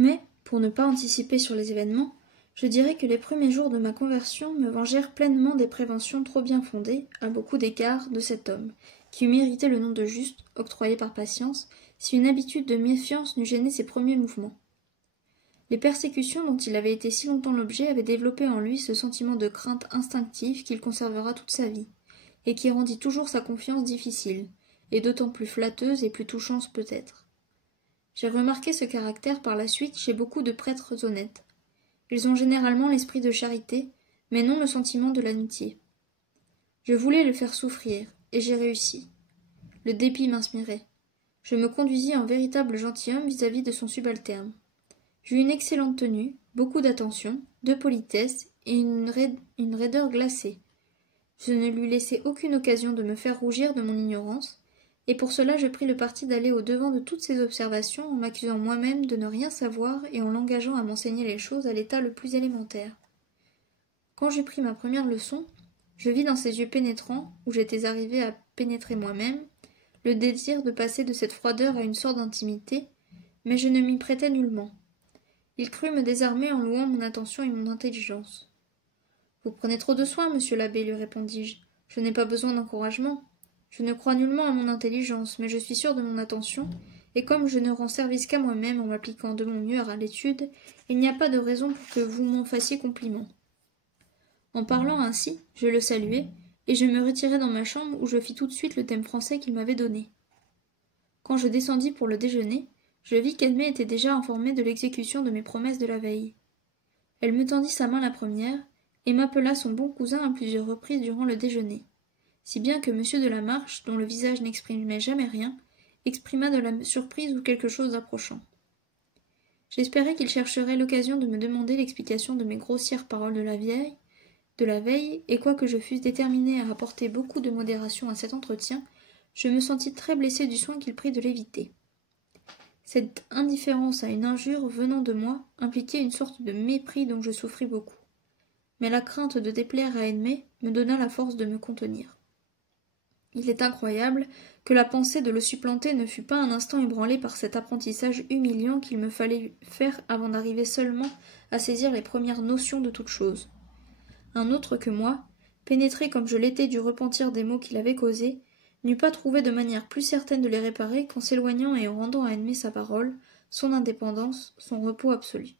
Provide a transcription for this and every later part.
Mais, pour ne pas anticiper sur les événements, je dirais que les premiers jours de ma conversion me vengèrent pleinement des préventions trop bien fondées, à beaucoup d'égards, de cet homme, qui eût mérité le nom de juste, octroyé par patience, si une habitude de méfiance n'eût gêné ses premiers mouvements. Les persécutions dont il avait été si longtemps l'objet avaient développé en lui ce sentiment de crainte instinctive qu'il conservera toute sa vie, et qui rendit toujours sa confiance difficile, et d'autant plus flatteuse et plus touchante peut-être. J'ai remarqué ce caractère par la suite chez beaucoup de prêtres honnêtes. Ils ont généralement l'esprit de charité, mais non le sentiment de l'amitié. Je voulais le faire souffrir, et j'ai réussi. Le dépit m'inspirait. Je me conduisis en véritable gentilhomme vis-à-vis de son subalterne. J'eus une excellente tenue, beaucoup d'attention, de politesse et une raideur glacée. Je ne lui laissai aucune occasion de me faire rougir de mon ignorance, et pour cela je pris le parti d'aller au-devant de toutes ses observations en m'accusant moi-même de ne rien savoir et en l'engageant à m'enseigner les choses à l'état le plus élémentaire. Quand j'eus pris ma première leçon, je vis dans ses yeux pénétrants, où j'étais arrivé à pénétrer moi-même, le désir de passer de cette froideur à une sorte d'intimité, mais je ne m'y prêtais nullement. Il crut me désarmer en louant mon attention et mon intelligence. « Vous prenez trop de soin, monsieur l'abbé, lui répondis-je. Je n'ai pas besoin d'encouragement. Je ne crois nullement à mon intelligence, mais je suis sûr de mon attention, et comme je ne rends service qu'à moi-même en m'appliquant de mon mieux à l'étude, il n'y a pas de raison pour que vous m'en fassiez compliment. » En parlant ainsi, je le saluai, et je me retirai dans ma chambre où je fis tout de suite le thème français qu'il m'avait donné. Quand je descendis pour le déjeuner, je vis qu'Edmé était déjà informée de l'exécution de mes promesses de la veille. Elle me tendit sa main la première, et m'appela son bon cousin à plusieurs reprises durant le déjeuner, si bien que M. de la Marche, dont le visage n'exprimait jamais rien, exprima de la surprise ou quelque chose d'approchant. J'espérais qu'il chercherait l'occasion de me demander l'explication de mes grossières paroles de la veille, et quoique je fusse déterminée à apporter beaucoup de modération à cet entretien, je me sentis très blessée du soin qu'il prit de l'éviter. Cette indifférence à une injure venant de moi impliquait une sorte de mépris dont je souffris beaucoup. Mais la crainte de déplaire à Edmé me donna la force de me contenir. Il est incroyable que la pensée de le supplanter ne fût pas un instant ébranlée par cet apprentissage humiliant qu'il me fallait faire avant d'arriver seulement à saisir les premières notions de toute chose. Un autre que moi, pénétré comme je l'étais du repentir des mots qu'il avait causés, n'eût pas trouvé de manière plus certaine de les réparer qu'en s'éloignant et en rendant à Edmé sa parole, son indépendance, son repos absolu.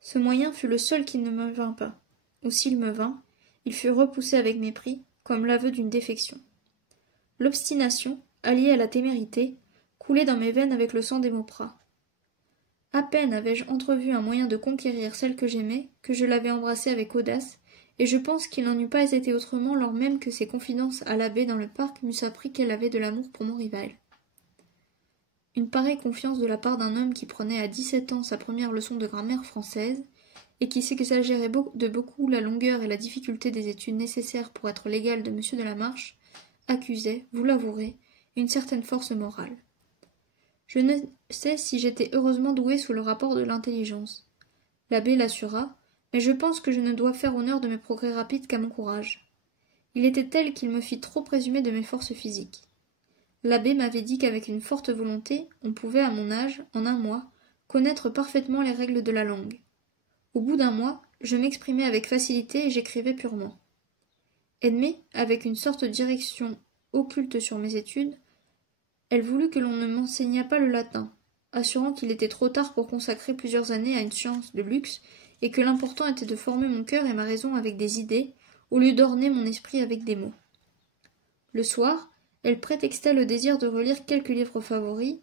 Ce moyen fut le seul qui ne me vint pas, ou s'il me vint, il fut repoussé avec mépris, comme l'aveu d'une défection. L'obstination, alliée à la témérité, coulait dans mes veines avec le sang des Mauprat. À peine avais-je entrevu un moyen de conquérir celle que j'aimais, que je l'avais embrassée avec audace, et je pense qu'il n'en eût pas été autrement lors même que ses confidences à l'abbé dans le parc m'eussent appris qu'elle avait de l'amour pour mon rival. Une pareille confiance de la part d'un homme qui prenait à 17 ans sa première leçon de grammaire française, et qui s'exagérait de beaucoup la longueur et la difficulté des études nécessaires pour être l'égal de M. de la Marche, accusait, vous l'avouerez, une certaine force morale. Je ne sais si j'étais heureusement douée sous le rapport de l'intelligence. L'abbé l'assura, mais je pense que je ne dois faire honneur de mes progrès rapides qu'à mon courage. Il était tel qu'il me fit trop présumer de mes forces physiques. L'abbé m'avait dit qu'avec une forte volonté, on pouvait, à mon âge, en un mois, connaître parfaitement les règles de la langue. Au bout d'un mois, je m'exprimais avec facilité et j'écrivais purement. Edmé, avec une sorte de direction occulte sur mes études, elle voulut que l'on ne m'enseignât pas le latin, assurant qu'il était trop tard pour consacrer plusieurs années à une science de luxe, et que l'important était de former mon cœur et ma raison avec des idées, au lieu d'orner mon esprit avec des mots. Le soir, elle prétextait le désir de relire quelques livres favoris,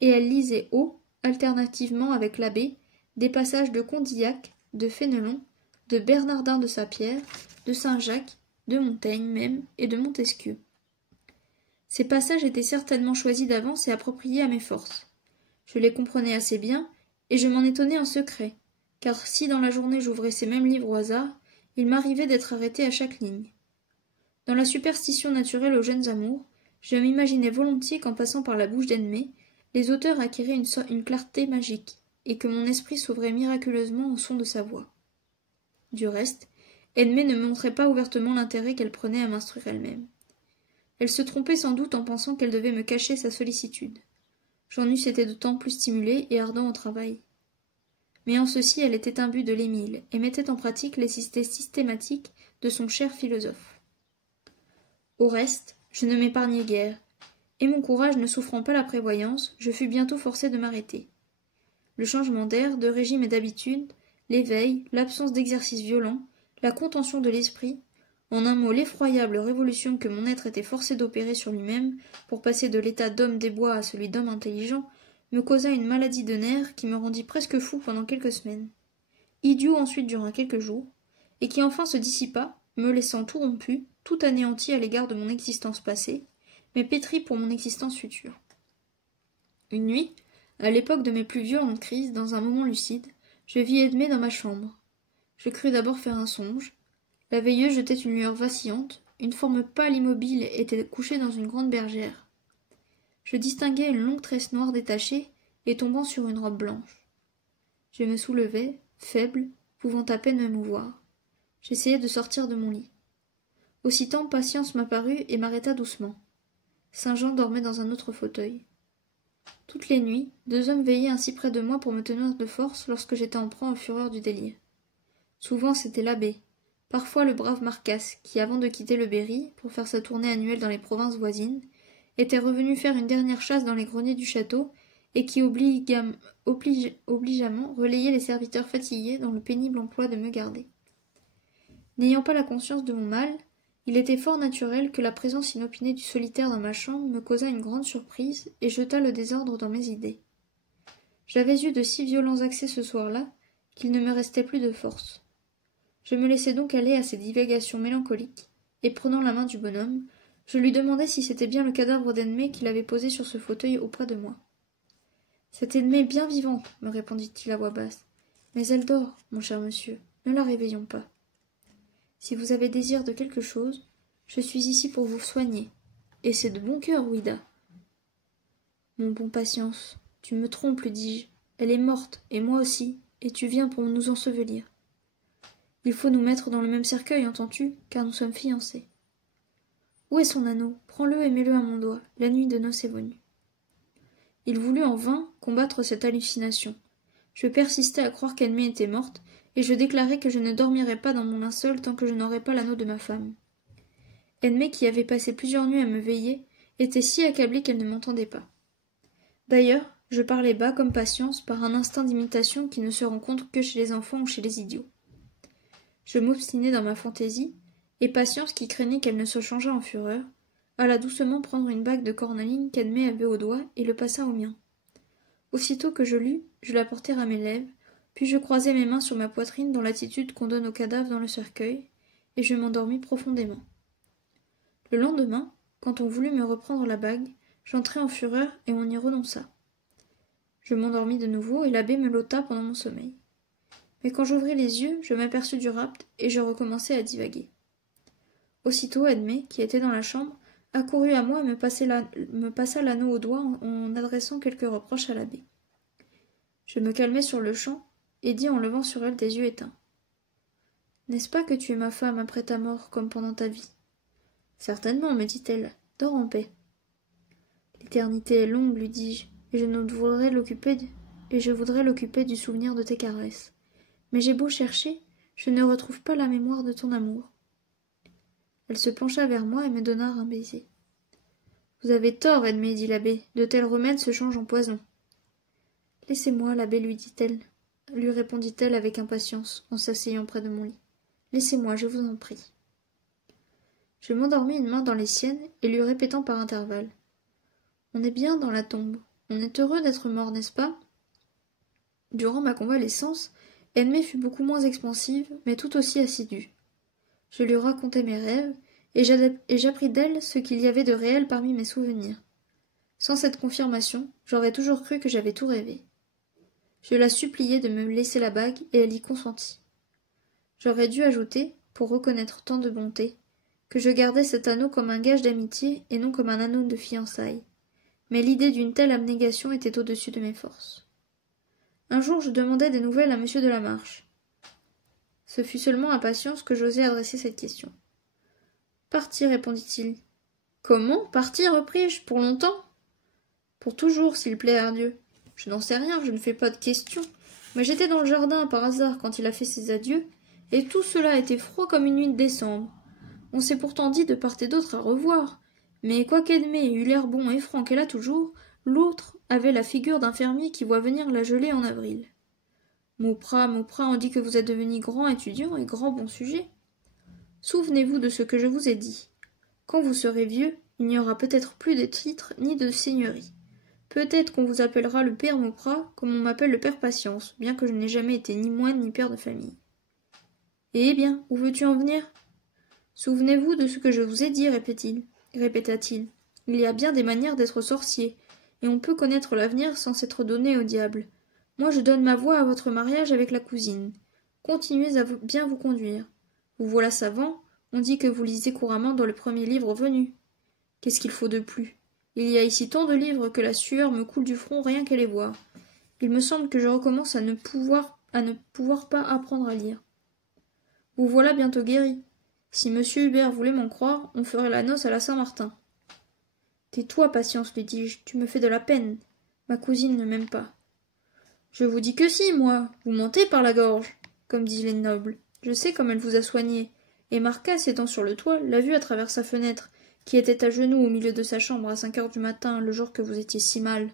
et elle lisait haut, alternativement avec l'abbé, des passages de Condillac, de Fénelon, de Bernardin de Saint-Pierre, de Saint-Jacques, de Montaigne même, et de Montesquieu. Ces passages étaient certainement choisis d'avance et appropriés à mes forces. Je les comprenais assez bien, et je m'en étonnais en secret, car si dans la journée j'ouvrais ces mêmes livres au hasard, il m'arrivait d'être arrêté à chaque ligne. Dans la superstition naturelle aux jeunes amours, je m'imaginais volontiers qu'en passant par la bouche d'Edmé, les auteurs acquéraient une clarté magique, et que mon esprit s'ouvrait miraculeusement au son de sa voix. Du reste, Edmé ne montrait pas ouvertement l'intérêt qu'elle prenait à m'instruire elle-même. Elle se trompait sans doute en pensant qu'elle devait me cacher sa sollicitude. J'en eusse été d'autant plus stimulé et ardent au travail. mais en ceci elle était imbue de l'Émile, et mettait en pratique les idées systématiques de son cher philosophe. Au reste, je ne m'épargnai guère, et mon courage ne souffrant pas la prévoyance, je fus bientôt forcé de m'arrêter. Le changement d'air, de régime et d'habitude, l'éveil, l'absence d'exercice violent, la contention de l'esprit, en un mot l'effroyable révolution que mon être était forcé d'opérer sur lui-même pour passer de l'état d'homme des bois à celui d'homme intelligent, me causa une maladie de nerfs qui me rendit presque fou pendant quelques semaines, idiot ensuite durant quelques jours, et qui enfin se dissipa, me laissant tout rompu, tout anéanti à l'égard de mon existence passée, mais pétri pour mon existence future. Une nuit, à l'époque de mes plus violentes crises, dans un moment lucide, je vis Edmé dans ma chambre. Je crus d'abord faire un songe. La veilleuse jetait une lueur vacillante, une forme pâle immobile était couchée dans une grande bergère. Je distinguai une longue tresse noire détachée et tombant sur une robe blanche. Je me soulevai, faible, pouvant à peine me mouvoir. J'essayai de sortir de mon lit. Aussitôt Patience m'apparut et m'arrêta doucement. Saint-Jean dormait dans un autre fauteuil. Toutes les nuits, 2 hommes veillaient ainsi près de moi pour me tenir de force lorsque j'étais en proie aux fureurs du délire. Souvent c'était l'abbé, parfois le brave Marcasse, qui, avant de quitter le Berry, pour faire sa tournée annuelle dans les provinces voisines, était revenu faire une dernière chasse dans les greniers du château et qui obligeamment relayait les serviteurs fatigués dans le pénible emploi de me garder. N'ayant pas la conscience de mon mal, il était fort naturel que la présence inopinée du solitaire dans ma chambre me causa une grande surprise et jeta le désordre dans mes idées. J'avais eu de si violents accès ce soir-là qu'il ne me restait plus de force. Je me laissai donc aller à ces divagations mélancoliques, et prenant la main du bonhomme, je lui demandai si c'était bien le cadavre d'Edmé qu'il avait posé sur ce fauteuil auprès de moi. C'est Edmé bien vivante, me répondit-il à voix basse. Mais elle dort, mon cher monsieur, ne la réveillons pas. Si vous avez désir de quelque chose, je suis ici pour vous soigner, et c'est de bon cœur, Ouida. Mon bon Patience, tu me trompes, lui dis-je. Elle est morte, et moi aussi, et tu viens pour nous ensevelir. Il faut nous mettre dans le même cercueil, entends-tu, car nous sommes fiancés. Où est son anneau? Prends-le et mets-le à mon doigt, la nuit de noces est venue. Il voulut en vain combattre cette hallucination. Je persistai à croire qu'Edmé était morte, et je déclarai que je ne dormirais pas dans mon linceul tant que je n'aurais pas l'anneau de ma femme. Edmé, qui avait passé plusieurs nuits à me veiller, était si accablée qu'elle ne m'entendait pas. D'ailleurs, je parlais bas comme Patience par un instinct d'imitation qui ne se rencontre que chez les enfants ou chez les idiots. Je m'obstinai dans ma fantaisie, et Patience, qui craignait qu'elle ne se changeât en fureur, alla doucement prendre une bague de cornaline qu'Edmé avait au doigt et le passa au mien. Aussitôt que je l'eus, je la portai à mes lèvres, puis je croisai mes mains sur ma poitrine dans l'attitude qu'on donne au cadavre dans le cercueil, et je m'endormis profondément. Le lendemain, quand on voulut me reprendre la bague, j'entrai en fureur et on y renonça. Je m'endormis de nouveau et l'abbé me l'ôta pendant mon sommeil. Mais quand j'ouvris les yeux, je m'aperçus du rapt et je recommençai à divaguer. Aussitôt Edmé, qui était dans la chambre, accourut à moi et me passa l'anneau au doigt en adressant quelques reproches à l'abbé. Je me calmai sur-le-champ et dis en levant sur elle des yeux éteints. « N'est-ce pas que tu es ma femme après ta mort comme pendant ta vie ?»« Certainement, me dit-elle, dors en paix. »« L'éternité est longue, lui dis-je, et je voudrais l'occuper du souvenir de tes caresses. Mais j'ai beau chercher, je ne retrouve pas la mémoire de ton amour. » Elle se pencha vers moi et me donna un baiser. « Vous avez tort, Edmé, dit l'abbé, de tels remèdes se changent en poison. »« Laissez-moi, l'abbé, lui répondit-elle avec impatience, en s'asseyant près de mon lit. « Laissez-moi, je vous en prie. » Je m'endormis une main dans les siennes et lui répétant par intervalles. « On est bien dans la tombe. On est heureux d'être mort, n'est-ce pas ?» Durant ma convalescence, Edmé fut beaucoup moins expansive, mais tout aussi assidue. Je lui racontai mes rêves, et j'appris d'elle ce qu'il y avait de réel parmi mes souvenirs. Sans cette confirmation, j'aurais toujours cru que j'avais tout rêvé. Je la suppliai de me laisser la bague, et elle y consentit. J'aurais dû ajouter, pour reconnaître tant de bonté, que je gardais cet anneau comme un gage d'amitié et non comme un anneau de fiançailles. Mais l'idée d'une telle abnégation était au-dessus de mes forces. Un jour, je demandai des nouvelles à monsieur de la Marche. Ce fut seulement à Patience que j'osai adresser cette question. « Partir, répondit-il. « Comment partir, repris-je, pour longtemps ?»« Pour toujours, s'il plaît à Dieu. Je n'en sais rien, je ne fais pas de questions. Mais j'étais dans le jardin par hasard quand il a fait ses adieux, et tout cela était froid comme une nuit de décembre. On s'est pourtant dit de part et d'autre à revoir, mais quoiqu'Edmé ait eu l'air bon et franc qu'elle a toujours, l'autre avait la figure d'un fermier qui voit venir la gelée en avril. Mauprat, on dit que vous êtes devenu grand étudiant et grand bon sujet. Souvenez-vous de ce que je vous ai dit. Quand vous serez vieux, il n'y aura peut-être plus de titres ni de seigneurie. Peut-être qu'on vous appellera le père Mauprat, comme on m'appelle le père Patience, bien que je n'ai jamais été ni moine ni père de famille. Eh bien, où veux-tu en venir? Souvenez-vous de ce que je vous ai dit, répéta-t-il. Il y a bien des manières d'être sorcier, et on peut connaître l'avenir sans s'être donné au diable. Moi, je donne ma voix à votre mariage avec la cousine. Continuez à bien vous conduire. Vous voilà savant, on dit que vous lisez couramment dans le premier livre venu. Qu'est-ce qu'il faut de plus? Il y a ici tant de livres que la sueur me coule du front rien qu'à les voir. Il me semble que je recommence à ne pouvoir pas apprendre à lire. Vous voilà bientôt guéri. Si monsieur Hubert voulait m'en croire, on ferait la noce à la Saint-Martin. Tais-toi, Patience, lui dis-je, tu me fais de la peine. Ma cousine ne m'aime pas. Je vous dis que si, moi. Vous mentez par la gorge, comme disent les nobles. Je sais comme elle vous a soigné. Et Marcasse, étant sur le toit, l'a vue à travers sa fenêtre, qui était à genoux au milieu de sa chambre à 5 heures du matin, le jour que vous étiez si mal.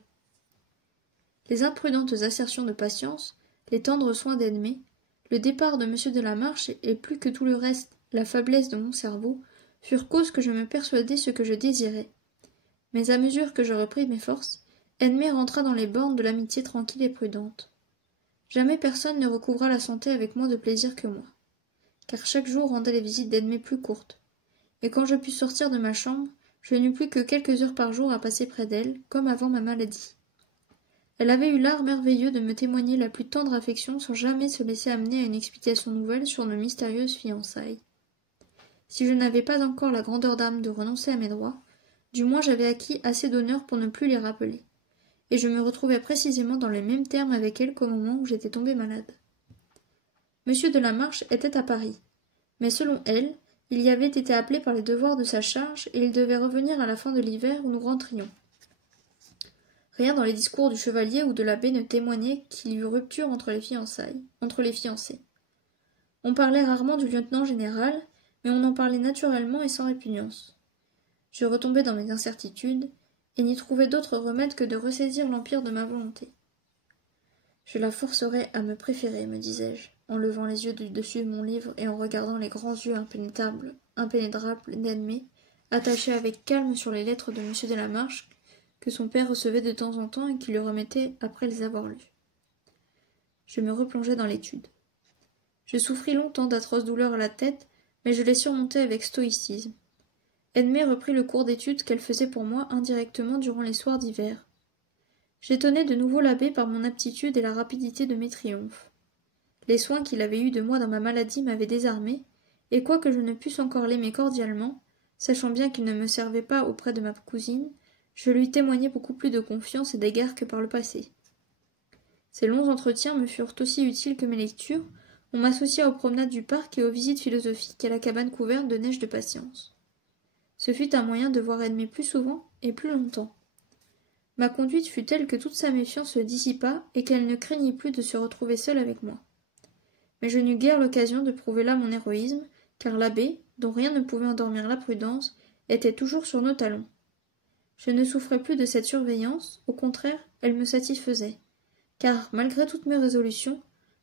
Les imprudentes assertions de Patience, les tendres soins d'Edmé, le départ de monsieur de la Marche et plus que tout le reste, la faiblesse de mon cerveau, furent cause que je me persuadai ce que je désirais. Mais à mesure que je repris mes forces, Edmé rentra dans les bornes de l'amitié tranquille et prudente. Jamais personne ne recouvra la santé avec moins de plaisir que moi, car chaque jour rendait les visites d'Edmé plus courtes, et quand je pus sortir de ma chambre, je n'eus plus que quelques heures par jour à passer près d'elle, comme avant ma maladie. Elle avait eu l'art merveilleux de me témoigner la plus tendre affection sans jamais se laisser amener à une explication nouvelle sur nos mystérieuses fiançailles. Si je n'avais pas encore la grandeur d'âme de renoncer à mes droits, du moins j'avais acquis assez d'honneur pour ne plus les rappeler, et je me retrouvais précisément dans les mêmes termes avec elle qu'au moment où j'étais tombé malade. Monsieur de la Marche était à Paris, mais selon elle, il y avait été appelé par les devoirs de sa charge et il devait revenir à la fin de l'hiver où nous rentrions. Rien dans les discours du chevalier ou de l'abbé ne témoignait qu'il y eût rupture entre les fiancés. On parlait rarement du lieutenant général, mais on en parlait naturellement et sans répugnance. Je retombais dans mes incertitudes, et n'y trouvais d'autre remède que de ressaisir l'empire de ma volonté. Je la forcerai à me préférer, me disais-je, en levant les yeux du dessus de mon livre et en regardant les grands yeux impénétrables d'Edmé, attachés avec calme sur les lettres de M. de la Marche, que son père recevait de temps en temps et qui lui remettait après les avoir lues. Je me replongeai dans l'étude. Je souffris longtemps d'atroces douleurs à la tête, mais je les surmontai avec stoïcisme. Edmé reprit le cours d'études qu'elle faisait pour moi indirectement durant les soirs d'hiver. J'étonnai de nouveau l'abbé par mon aptitude et la rapidité de mes triomphes. Les soins qu'il avait eus de moi dans ma maladie m'avaient désarmé, et quoique je ne pusse encore l'aimer cordialement, sachant bien qu'il ne me servait pas auprès de ma cousine, je lui témoignai beaucoup plus de confiance et d'égard que par le passé. Ces longs entretiens me furent aussi utiles que mes lectures. On m'associa aux promenades du parc et aux visites philosophiques à la cabane couverte de neige de Patience. Ce fut un moyen de voir Edmé plus souvent et plus longtemps. Ma conduite fut telle que toute sa méfiance se dissipa et qu'elle ne craignit plus de se retrouver seule avec moi. Mais je n'eus guère l'occasion de prouver là mon héroïsme, car l'abbé, dont rien ne pouvait endormir la prudence, était toujours sur nos talons. Je ne souffrais plus de cette surveillance, au contraire, elle me satisfaisait, car, malgré toutes mes résolutions,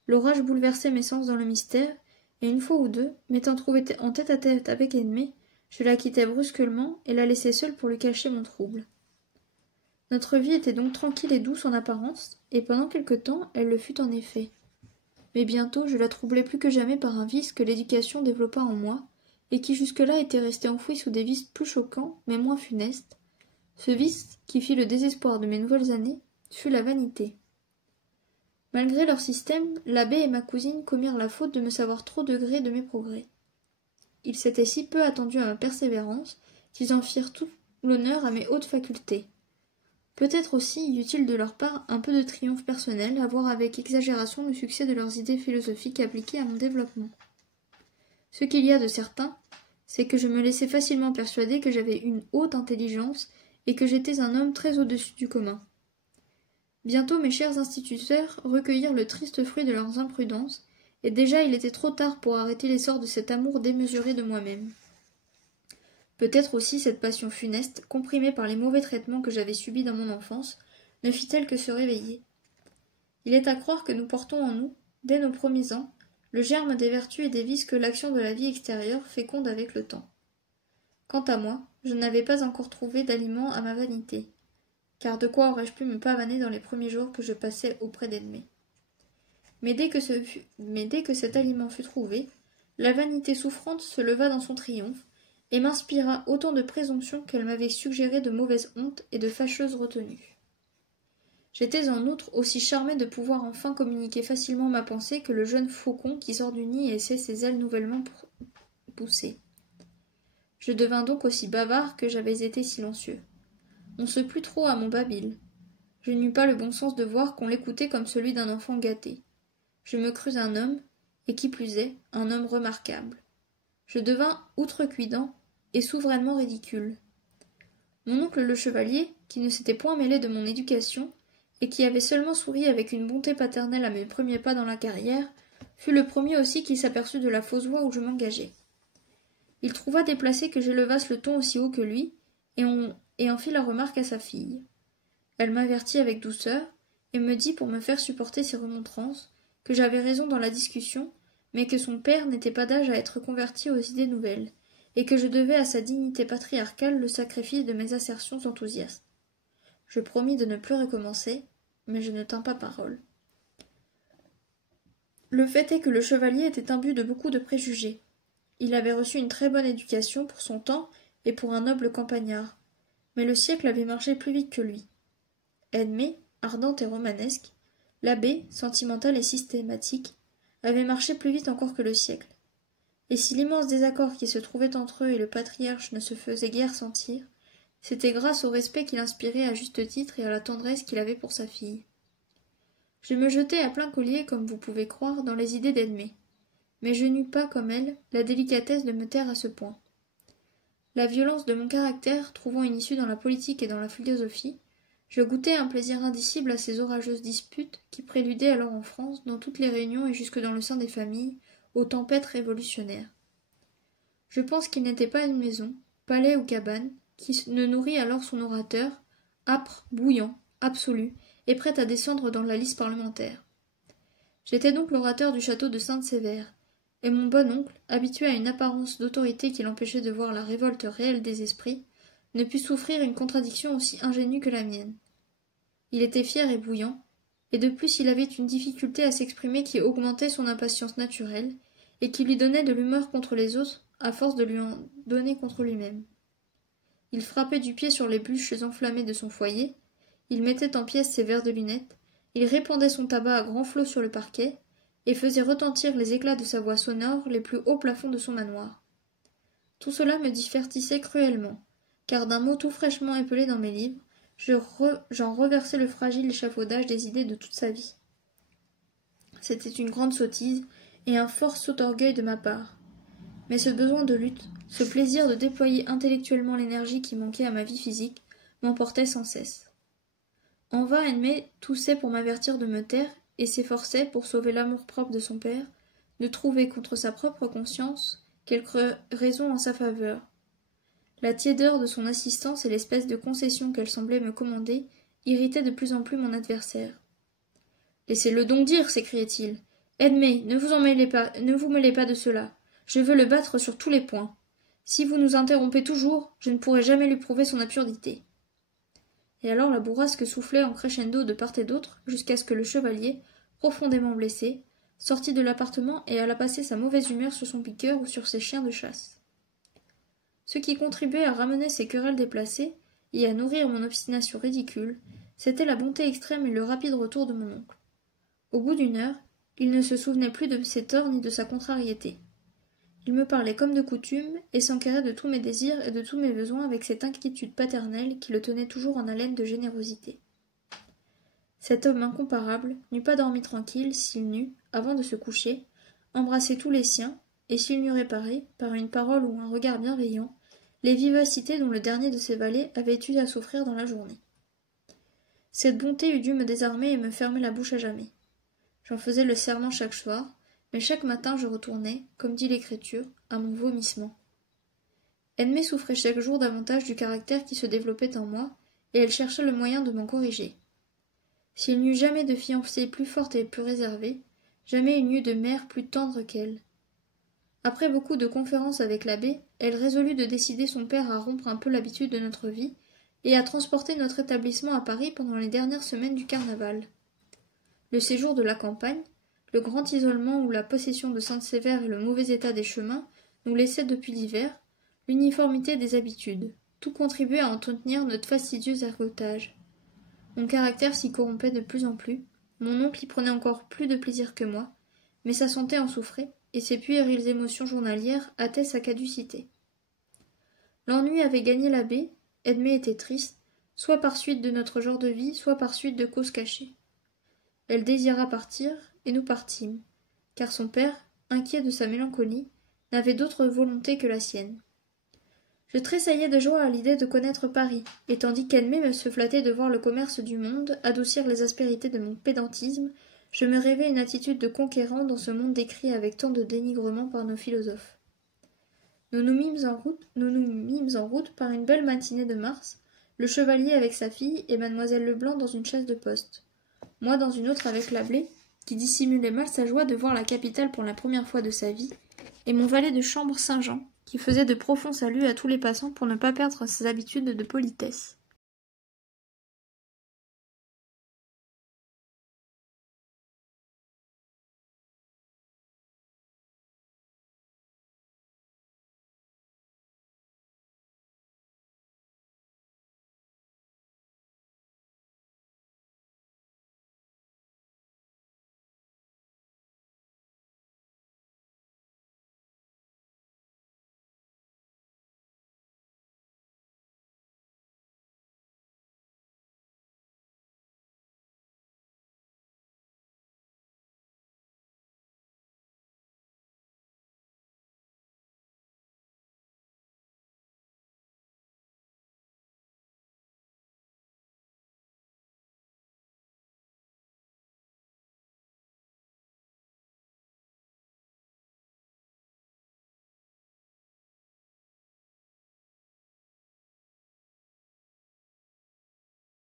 l'orage bouleversait mes sens dans le mystère, et une fois ou deux, m'étant trouvé en tête-à-tête avec Edmé, je la quittai brusquement et la laissai seule pour lui cacher mon trouble. Notre vie était donc tranquille et douce en apparence, et pendant quelque temps elle le fut en effet. Mais bientôt je la troublai plus que jamais par un vice que l'éducation développa en moi, et qui jusque-là était resté enfoui sous des vices plus choquants, mais moins funestes. Ce vice, qui fit le désespoir de mes nouvelles années, fut la vanité. Malgré leur système, l'abbé et ma cousine commirent la faute de me savoir trop de gré de mes progrès. Ils s'étaient si peu attendus à ma persévérance qu'ils en firent tout l'honneur à mes hautes facultés. Peut-être aussi y eut-il de leur part un peu de triomphe personnel à voir avec exagération le succès de leurs idées philosophiques appliquées à mon développement. Ce qu'il y a de certain, c'est que je me laissais facilement persuader que j'avais une haute intelligence et que j'étais un homme très au-dessus du commun. Bientôt mes chers instituteurs recueillirent le triste fruit de leurs imprudences, et déjà il était trop tard pour arrêter l'essor de cet amour démesuré de moi-même. Peut-être aussi cette passion funeste, comprimée par les mauvais traitements que j'avais subis dans mon enfance, ne fit-elle que se réveiller. Il est à croire que nous portons en nous, dès nos premiers ans, le germe des vertus et des vices que l'action de la vie extérieure féconde avec le temps. Quant à moi, je n'avais pas encore trouvé d'aliment à ma vanité, car de quoi aurais-je pu me pavaner dans les premiers jours que je passais auprès d'Edmé. Mais dès que cet aliment fut trouvé, la vanité souffrante se leva dans son triomphe, et m'inspira autant de présomption qu'elle m'avait suggéré de mauvaises hontes et de fâcheuses retenues. J'étais en outre aussi charmé de pouvoir enfin communiquer facilement ma pensée que le jeune faucon qui sort du nid et essaie ses ailes nouvellement poussées. Je devins donc aussi bavard que j'avais été silencieux. On se plut trop à mon babil. Je n'eus pas le bon sens de voir qu'on l'écoutait comme celui d'un enfant gâté. Je me crus un homme, et qui plus est, un homme remarquable. Je devins outrecuidant et souverainement ridicule. Mon oncle le chevalier, qui ne s'était point mêlé de mon éducation, et qui avait seulement souri avec une bonté paternelle à mes premiers pas dans la carrière, fut le premier aussi qui s'aperçut de la fausse voie où je m'engageais. Il trouva déplacé que j'élevasse le ton aussi haut que lui, et en fit la remarque à sa fille. Elle m'avertit avec douceur, et me dit pour me faire supporter ses remontrances, que j'avais raison dans la discussion, mais que son père n'était pas d'âge à être converti aux idées nouvelles, et que je devais à sa dignité patriarcale le sacrifice de mes assertions enthousiastes. Je promis de ne plus recommencer, mais je ne tins pas parole. Le fait est que le chevalier était imbu de beaucoup de préjugés. Il avait reçu une très bonne éducation pour son temps et pour un noble campagnard, mais le siècle avait marché plus vite que lui. Edmé, ardente et romanesque, l'abbé, sentimental et systématique, avait marché plus vite encore que le siècle. Et si l'immense désaccord qui se trouvait entre eux et le patriarche ne se faisait guère sentir, c'était grâce au respect qu'il inspirait à juste titre et à la tendresse qu'il avait pour sa fille. Je me jetai à plein collier, comme vous pouvez croire, dans les idées d'Edmé, mais je n'eus pas, comme elle, la délicatesse de me taire à ce point. La violence de mon caractère trouvant une issue dans la politique et dans la philosophie, je goûtai un plaisir indicible à ces orageuses disputes qui préludaient alors en France, dans toutes les réunions et jusque dans le sein des familles, aux tempêtes révolutionnaires. Je pense qu'il n'était pas une maison, palais ou cabane, qui ne nourrit alors son orateur, âpre, bouillant, absolu, et prêt à descendre dans la lice parlementaire. J'étais donc l'orateur du château de Sainte-Sévère, et mon bon oncle, habitué à une apparence d'autorité qui l'empêchait de voir la révolte réelle des esprits, ne put souffrir une contradiction aussi ingénue que la mienne. Il était fier et bouillant, et de plus il avait une difficulté à s'exprimer qui augmentait son impatience naturelle, et qui lui donnait de l'humeur contre les autres, à force de lui en donner contre lui-même. Il frappait du pied sur les bûches enflammées de son foyer, il mettait en pièces ses verres de lunettes, il répandait son tabac à grands flots sur le parquet, et faisait retentir les éclats de sa voix sonore les plus hauts plafonds de son manoir. Tout cela me divertissait cruellement, car d'un mot tout fraîchement épelé dans mes livres, j'en reversais le fragile échafaudage des idées de toute sa vie. C'était une grande sottise et un fort sot-orgueil de ma part. Mais ce besoin de lutte, ce plaisir de déployer intellectuellement l'énergie qui manquait à ma vie physique, m'emportait sans cesse. En vain Edmé toussait pour m'avertir de me taire, et s'efforçait, pour sauver l'amour-propre de son père, de trouver contre sa propre conscience quelque raison en sa faveur. La tiédeur de son assistance et l'espèce de concession qu'elle semblait me commander irritaient de plus en plus mon adversaire. « Laissez-le donc dire, s'écriait-il. Edmé, ne vous mêlez pas de cela. Je veux le battre sur tous les points. Si vous nous interrompez toujours, je ne pourrai jamais lui prouver son absurdité. » Et alors la bourrasque soufflait en crescendo de part et d'autre, jusqu'à ce que le chevalier, profondément blessé, sortit de l'appartement et alla passer sa mauvaise humeur sur son piqueur ou sur ses chiens de chasse. Ce qui contribuait à ramener ces querelles déplacées et à nourrir mon obstination ridicule, c'était la bonté extrême et le rapide retour de mon oncle. Au bout d'une heure, il ne se souvenait plus de ses torts ni de sa contrariété. Il me parlait comme de coutume et s'enquérait de tous mes désirs et de tous mes besoins avec cette inquiétude paternelle qui le tenait toujours en haleine de générosité. Cet homme incomparable n'eût pas dormi tranquille s'il n'eût, avant de se coucher, embrassé tous les siens, et s'il n'eût réparé, par une parole ou un regard bienveillant, les vivacités dont le dernier de ses valets avait eu à souffrir dans la journée. Cette bonté eût dû me désarmer et me fermer la bouche à jamais. J'en faisais le serment chaque soir, mais chaque matin je retournais, comme dit l'Écriture, à mon vomissement. Edmée souffrait chaque jour davantage du caractère qui se développait en moi, et elle cherchait le moyen de m'en corriger. S'il n'y eut jamais de fiancée plus forte et plus réservée, jamais il n'y eut de mère plus tendre qu'elle. Après beaucoup de conférences avec l'abbé, elle résolut de décider son père à rompre un peu l'habitude de notre vie, et à transporter notre établissement à Paris pendant les dernières semaines du carnaval. Le séjour de la campagne, le grand isolement où la possession de Saint-Sévère et le mauvais état des chemins nous laissaient depuis l'hiver, l'uniformité des habitudes, tout contribuait à entretenir notre fastidieux ergotage. Mon caractère s'y corrompait de plus en plus, mon oncle y prenait encore plus de plaisir que moi, mais sa santé en souffrait, et ses puériles émotions journalières hâtaient sa caducité. L'ennui avait gagné l'abbé, Edmée était triste, soit par suite de notre genre de vie, soit par suite de causes cachées. Elle désira partir, et nous partîmes, car son père, inquiet de sa mélancolie, n'avait d'autre volonté que la sienne. Je tressaillais de joie à l'idée de connaître Paris, et tandis qu'Edmée se flattait de voir le commerce du monde adoucir les aspérités de mon pédantisme, je me rêvais une attitude de conquérant dans ce monde décrit avec tant de dénigrement par nos philosophes. Nous nous mîmes en route par une belle matinée de mars, le chevalier avec sa fille et mademoiselle Leblanc dans une chaise de poste, moi dans une autre avec l'abbé, qui dissimulait mal sa joie de voir la capitale pour la première fois de sa vie, et mon valet de chambre Saint-Jean, qui faisait de profonds saluts à tous les passants pour ne pas perdre ses habitudes de politesse.